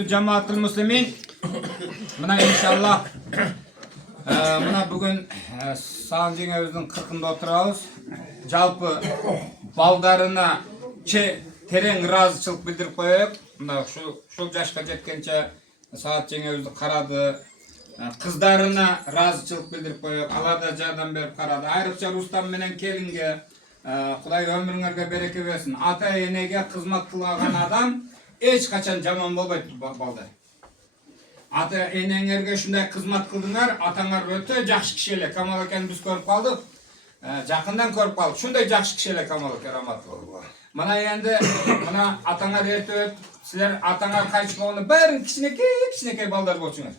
Hurmatlı cemaatül muslimin, buna inşallah buna bugün Sağcıngöz'ün 40'ında oturağız. Jalpı baldarına tereң razıçılık bildirip koyup, buna şu yaşka жеткенче Sağcıngöz'ü karadı. Kızlarına razıçılık bildirip koyup, Allah da jardam berip karadı. Ayrıca Rustam menen kelinge, Kuday ömrüңерге bereke versin. Ata enege kızmat kılgan adam hiç kaçan jaman bolbayt balдар. Ata enеңерге şunday kızmat kıldыңар, atаңар öte жақсы киши эле. Камал экени биз көрүп калдык. Жакындан көрүп калдык. Шундай жақсы киши эле Камал эке раматулла. Мына энди мына атаңар эртеп, силер атаңар кайтып болгондо баарын кичинекей балдар болчуңар.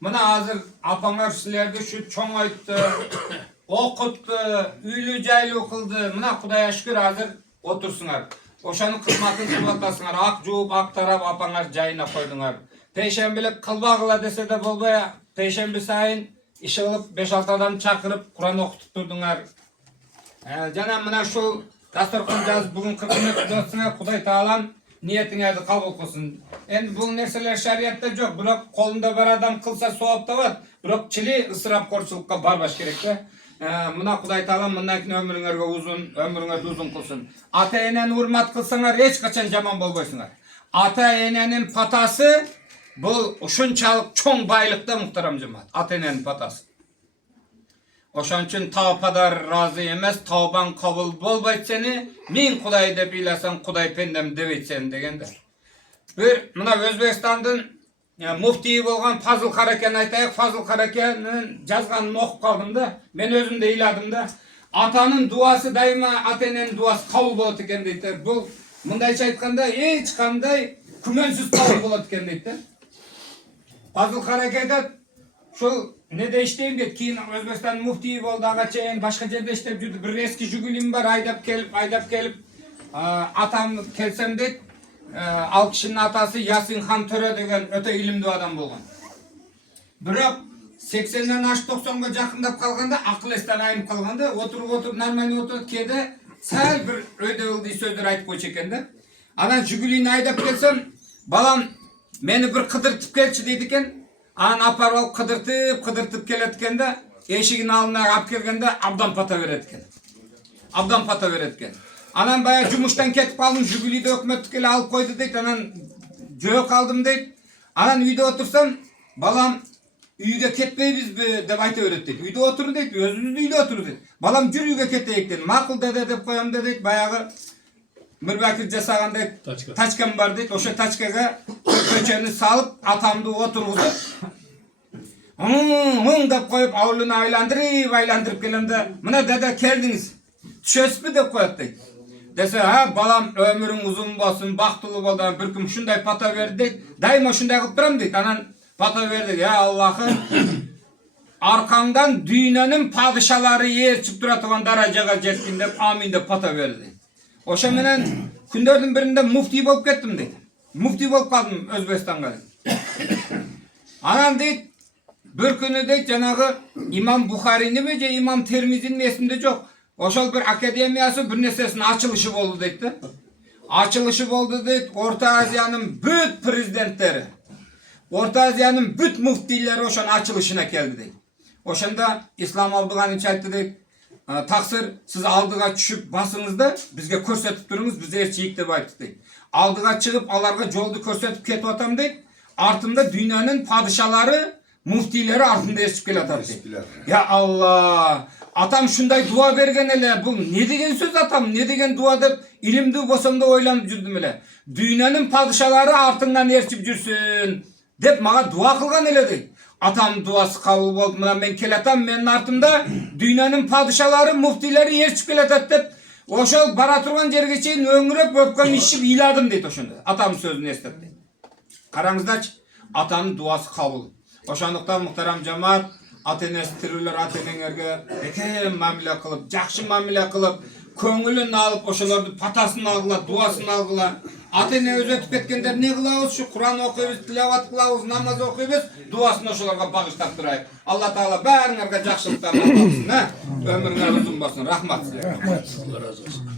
Мына азыр апаңар силерди şu чоңойтtu, окутту, үйлүү жайлуу кылды. Мына Кудайга шүкүр азыр отурсуңар. Ошонун кызматын кылып ак жууп, ак тарап апаңар жайына койдуңар. Пейшембилик кылбагыла десе де болбой, пейшемби сайын иш кылып 5-6 адам чакырып Куран окутуп турдуңар. Жана мына ушул дасторкон жазып бүгүн 40 достуңар Кудай таалам ниетиңерди кабыл кылсын. Эndi бул нерселер шариятта жок, бирок колунда бар адам кылса сооп табат. Бирок чили ысырапкорчулукка барбаш керек да. Мына Кудай таалам мындан кийин ömrüңөрдү узун кылсын. Ата энени урмат кылсаңар эч качан жаман болбойсуңар. Ата эненин патасы бул ушунчалык чоң байлыкта муктарам жамаат. Ата эненин патасы. Ошон үчүн тавападар разы эмес, тавбаң кабыл болбойт сени, мен Кудай деп ыйласаң, Кудай пендем дебейт сени дегендер. Бир мына Өзбекстандын муфтийи болгон Фазыл Каракен айтайык. Фазыл Каракенин жазганын окуп калдым да. Мен өзүм да ыйладым да. Атанын дуасы дайыма ата эненин дуасы кабыл болот экен дейт. Бул мындайча айтканда эч кандай күмөнсүз кабыл болот экен дейт да. Фазыл Каракен ушул неде иштейм дейт. Кийин Өзбекстандын муфтийи болду, ага чейин башка жерде иштеп жүрдү. Бир эски Жигулим бар, айдап келип атам келсем дейт. Ал кишинин атасы Ясин хан Төрө деген өтө илимдүү адам болгон. Бирок 80ден ашып 90га жакындап калганда акыл эстен айнып калганда, отуруп нормально отуруп кээде сәл бир өйдө ылдый сөздөр айтып койчу экен да. Анан Жигулини айдап келсем, балам мени бир кыдыртып келчи дейт экен. Анан апарып алып кыдыртып келет экен да, эшигин алдына алып келгенде абдан пата берет экен. Анан бая жумуштан кетип калдым, Жигулиди өкмөттүк эле алып койду дейт. Анан жөө калдым дейт. Анан үйдө отурсам, балам үйгө кетпейбизби деп айта берет дейт. Үйдө отур дейт, өзүбүз үйдө отур дейт. Балам жүр үйгө кетейик дейт. Макул деде деп коем дейт. Баягы Мирбакир жасагандай тачкам бар дейт. Ошо тачкага көчөнү салып, атамды отургузуп, деп коюп, ауылуну айландырып келем да, мына деде келдиңиз. Түшөсүзбү деп коет дейт. Десе, балам өмүрүң узун болсун, бактылуу бол, бир күн ушундай пата берди дейт. Дайыма ушундай кылып турам дейт. Анан пата берди. Я Аллахым, аркаңдан дүйнөнүн падышалары ээрчип тура турган даражага жеткин деп, амин деп пата берди. Ошо менен күндөрдүн биринде муфтий болуп кеттим дейт. Муфтий болуп калдым Өзбекстанга. Анан дейт, бир күнү дейт, жанагы имам Бухариними же имам Термизини эсимде жок. Ошол бир академиясы бир нерсесинин ачылышы болду дейт да. Ачылышы болду дейт, Орто Азиянын бүт президенттери, Орто Азиянын бүт муфтийлери ошонун ачылышына келди дейт. Ошондо Ислам Абдыганыч айтты дейт, таксыр сиз алдыга түшүп басыңыз да, бизге көрсөтүп туруңуз, биз ээрчийик деп айтты дейт. Алдыга чыгып, аларга жолду көрсөтүп кетип атам дейт. Артымда дүйнөнүн падышалары, муфтийлери артымда ээрчип келатат дейт. Я Алла! Атам шундай дуа берген эле. Бул не деген сөз атам? Не деген дуа деп илимдүү болсом да ойланып жүрдүм эле. Дүйнөнүн падышалары артыңдан ээрчип жүрсүн деп мага дуа кылган эле дейт. Атам дуасы кабыл болду. Мына мен келатам, менин артымда дүйнөнүн падышалары, муфтийлери ээрчип келатат деп, ошол бара турган жерге чейин өңүрөп, өпкөм ишип ыйладым дейт ошондо. Атамдын сөзүн эстеп дейт. Караңыздарчы, атанын дуасы кабыл. Ошондуктан муктарам жамаат, ата энеси тирүүлөр ата энеңерге бекем мамиле кылып, жакшы мамиле кылып, көңүлүн алып, ошолордун патасын алгыла, дуасын алгыла. Ата эне өзү өтүп кеткендер не кылабыз? Şu Kur'an окуйбуз, тилават кылабыз, намаз окуйбуз, дуасын ошолорго багыштап турайык. Алла таала баарыңарга жакшылыктар берсин, өмүрүңөр узун болсун. Рахмат силерге. Allah razı olsun.